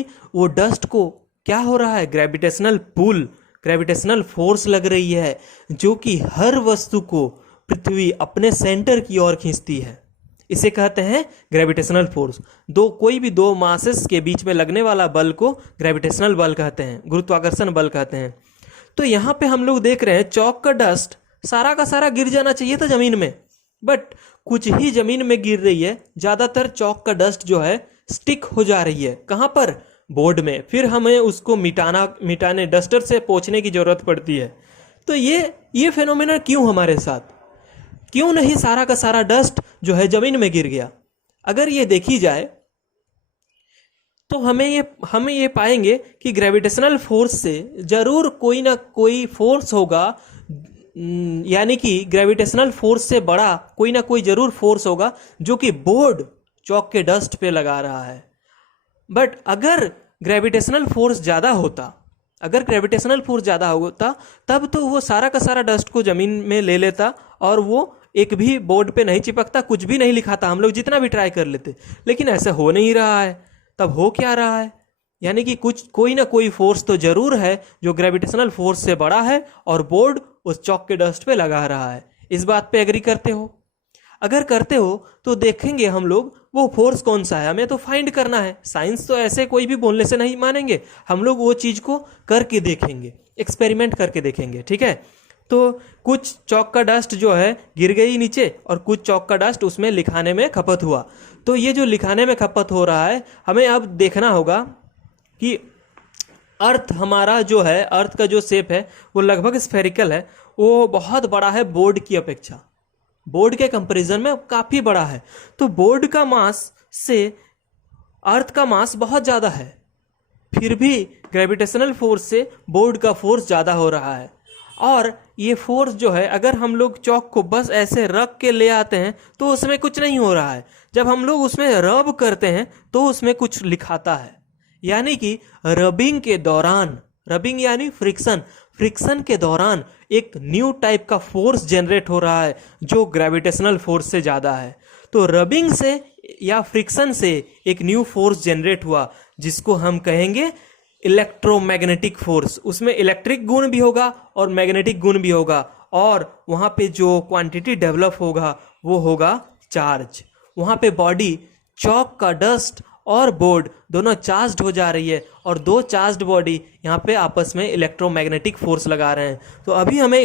कि वो डस्ट को क्या हो रहा है, ग्रेविटेशनल पुल, ग्रेविटेशनल फोर्स लग रही है जो कि हर वस्तु को पृथ्वी अपने सेंटर की ओर खींचती है। इसे कहते हैं ग्रेविटेशनल फोर्स। कोई भी दो मासेस के बीच में लगने वाला बल को ग्रेविटेशनल बल कहते हैं, गुरुत्वाकर्षण बल कहते हैं। तो यहाँ पे हम लोग देख रहे हैं चौक का डस्ट सारा का सारा गिर जाना चाहिए था जमीन में, बट कुछ ही जमीन में गिर रही है। ज्यादातर चौक का डस्ट जो है स्टिक हो जा रही है, कहाँ पर, बोर्ड में। फिर हमें उसको मिटाने डस्टर से पोंछने की जरूरत पड़ती है। तो ये फेनोमेना क्यों हमारे साथ, क्यों नहीं सारा का सारा डस्ट जो है जमीन में गिर गया? अगर ये देखी जाए तो हमें ये पाएंगे कि ग्रेविटेशनल फोर्स से जरूर कोई ना कोई फोर्स होगा, यानी कि ग्रेविटेशनल फोर्स से बड़ा कोई ना कोई जरूर फोर्स होगा जो कि बोर्ड चौक के डस्ट पे लगा रहा है। बट अगर ग्रेविटेशनल फोर्स ज़्यादा होता तब तो वो सारा का सारा डस्ट को ज़मीन में ले लेता और वो एक भी बोर्ड पे नहीं चिपकता, कुछ भी नहीं लिखाता, हम लोग जितना भी ट्राई कर लेते। लेकिन ऐसा हो नहीं रहा है। तब हो क्या रहा है? यानी कि कोई ना कोई फोर्स तो जरूर है जो ग्रेविटेशनल फोर्स से बड़ा है और बोर्ड उस चौक के डस्ट पे लगा रहा है। इस बात पे एग्री करते हो? अगर करते हो तो देखेंगे हम लोग वो फोर्स कौन सा है, हमें तो फाइंड करना है। साइंस तो ऐसे कोई भी बोलने से नहीं मानेंगे, हम लोग वो चीज को करके देखेंगे, एक्सपेरिमेंट करके देखेंगे, ठीक है। तो कुछ चौक का डस्ट जो है गिर गई नीचे और कुछ चौक का डस्ट उसमें लिखाने में खपत हुआ। तो ये जो लिखाने में खपत हो रहा है, हमें अब देखना होगा कि अर्थ हमारा जो है, अर्थ का जो शेप है वो लगभग स्फेरिकल है, वो बहुत बड़ा है बोर्ड की अपेक्षा, बोर्ड के कंपैरिजन में काफी बड़ा है। तो बोर्ड का मास से अर्थ का मास बहुत ज्यादा है, फिर भी ग्रेविटेशनल फोर्स से बोर्ड का फोर्स ज्यादा हो रहा है। और ये फोर्स जो है, अगर हम लोग चौक को बस ऐसे रख के ले आते हैं तो उसमें कुछ नहीं हो रहा है। जब हम लोग उसमें रब करते हैं तो उसमें कुछ लिखाता है। यानी कि रबिंग के दौरान, रबिंग यानी फ्रिक्शन के दौरान एक न्यू टाइप का फोर्स जनरेट हो रहा है जो ग्रेविटेशनल फोर्स से ज़्यादा है। तो रबिंग से या फ्रिक्शन से एक न्यू फोर्स जनरेट हुआ जिसको हम कहेंगे इलेक्ट्रोमैग्नेटिक फोर्स। उसमें इलेक्ट्रिक गुण भी होगा और मैग्नेटिक गुण भी होगा, और वहाँ पे जो क्वांटिटी डेवलप होगा वो होगा चार्ज। वहाँ पे बॉडी, चौक का डस्ट और बोर्ड दोनों चार्ज्ड हो जा रही है और दो चार्ज्ड बॉडी यहाँ पे आपस में इलेक्ट्रोमैग्नेटिक फोर्स लगा रहे हैं। तो अभी हमें